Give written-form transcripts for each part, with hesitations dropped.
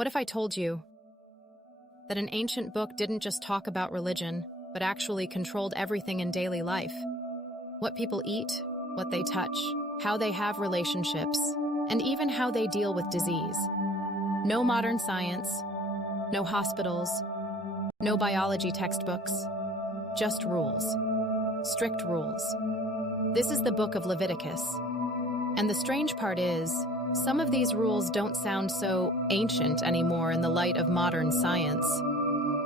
What if I told you that an ancient book didn't just talk about religion, but actually controlled everything in daily life? What people eat, what they touch, how they have relationships, and even how they deal with disease. No modern science, no hospitals, no biology textbooks, just rules. Strict rules. This is the Book of Leviticus. And the strange part is, some of these rules don't sound so ancient anymore in the light of modern science.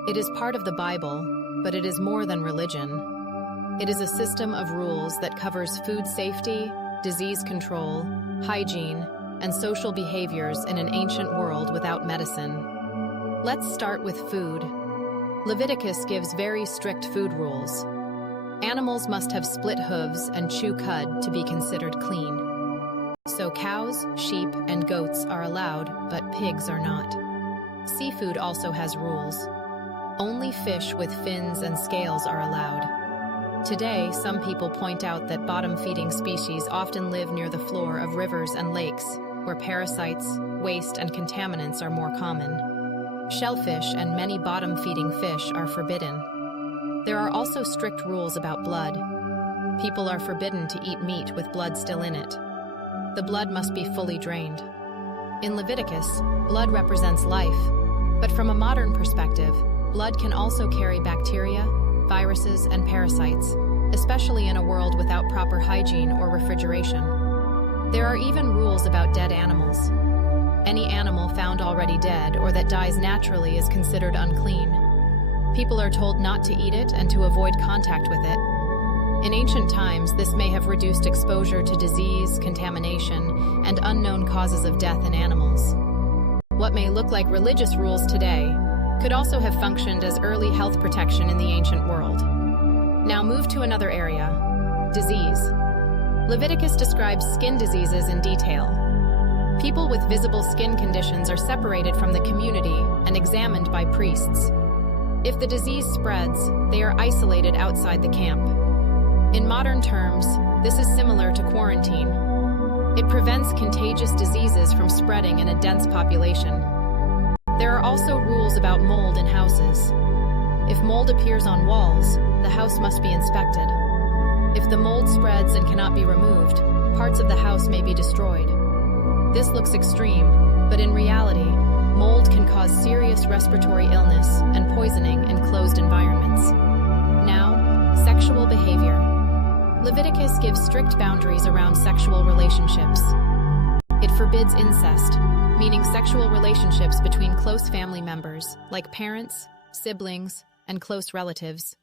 It is part of the Bible, but it is more than religion. It is a system of rules that covers food safety, disease control, hygiene, and social behaviors in an ancient world without medicine. Let's start with food. Leviticus gives very strict food rules. Animals must have split hooves and chew cud to be considered clean. So cows, sheep, and goats are allowed, but pigs are not. Seafood also has rules. Only fish with fins and scales are allowed. Today, some people point out that bottom-feeding species often live near the floor of rivers and lakes, where parasites, waste, and contaminants are more common. Shellfish and many bottom-feeding fish are forbidden. There are also strict rules about blood. People are forbidden to eat meat with blood still in it. The blood must be fully drained. In Leviticus, blood represents life, but from a modern perspective, blood can also carry bacteria, viruses, and parasites, especially in a world without proper hygiene or refrigeration. There are even rules about dead animals. Any animal found already dead or that dies naturally is considered unclean. People are told not to eat it and to avoid contact with it. In ancient times, this may have reduced exposure to disease, contamination, and unknown causes of death in animals. What may look like religious rules today could also have functioned as early health protection in the ancient world. Now move to another area: disease. Leviticus describes skin diseases in detail. People with visible skin conditions are separated from the community and examined by priests. If the disease spreads, they are isolated outside the camp. In modern terms, this is similar to quarantine. It prevents contagious diseases from spreading in a dense population. There are also rules about mold in houses. If mold appears on walls, the house must be inspected. If the mold spreads and cannot be removed, parts of the house may be destroyed. This looks extreme, but in reality, mold can cause serious respiratory illness and poisoning in closed environments. Now, sexual behavior. Leviticus gives strict boundaries around sexual relationships. It forbids incest, meaning sexual relationships between close family members, like parents, siblings, and close relatives.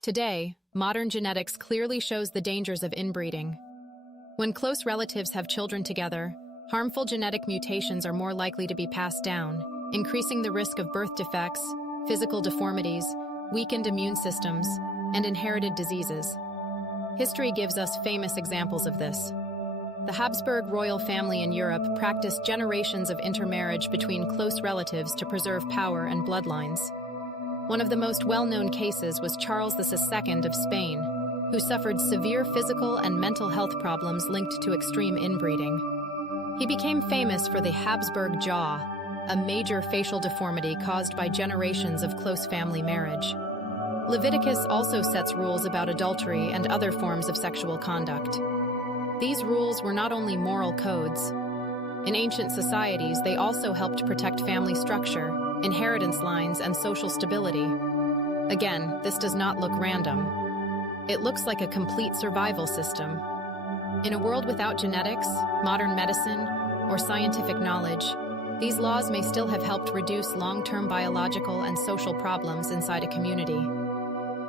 Today, modern genetics clearly shows the dangers of inbreeding. When close relatives have children together, harmful genetic mutations are more likely to be passed down, increasing the risk of birth defects, physical deformities, weakened immune systems, and inherited diseases. History gives us famous examples of this. The Habsburg royal family in Europe practiced generations of intermarriage between close relatives to preserve power and bloodlines. One of the most well-known cases was Charles II of Spain, who suffered severe physical and mental health problems linked to extreme inbreeding. He became famous for the Habsburg jaw, a major facial deformity caused by generations of close family marriage. Leviticus also sets rules about adultery and other forms of sexual conduct. These rules were not only moral codes. In ancient societies, they also helped protect family structure, inheritance lines, and social stability. Again, this does not look random. It looks like a complete survival system. In a world without genetics, modern medicine, or scientific knowledge, these laws may still have helped reduce long-term biological and social problems inside a community.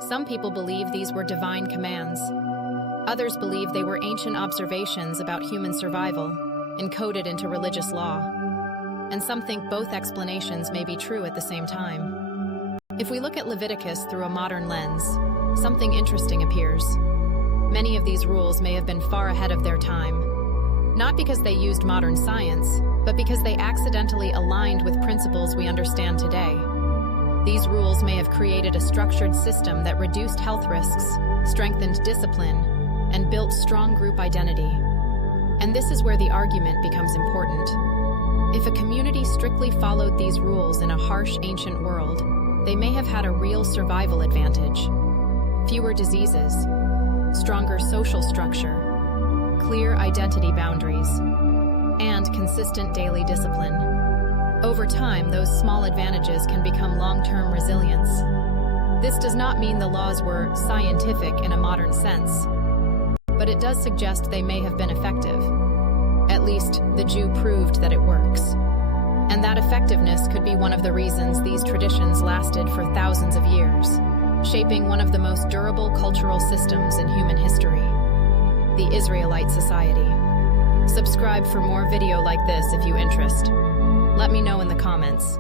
Some people believe these were divine commands. Others believe they were ancient observations about human survival, encoded into religious law. And some think both explanations may be true at the same time. If we look at Leviticus through a modern lens, something interesting appears. Many of these rules may have been far ahead of their time, not because they used modern science, but because they accidentally aligned with principles we understand today. These rules may have created a structured system that reduced health risks, strengthened discipline, and built strong group identity. And this is where the argument becomes important. If a community strictly followed these rules in a harsh ancient world, they may have had a real survival advantage. Fewer diseases, stronger social structure, clear identity boundaries, and consistent daily discipline. Over time, those small advantages can become long-term resilience. This does not mean the laws were scientific in a modern sense, but it does suggest they may have been effective. At least, the Jew proved that it works. And that effectiveness could be one of the reasons these traditions lasted for thousands of years, shaping one of the most durable cultural systems in human history, the Israelite society. Subscribe for more video like this if you're interested. Let me know in the comments.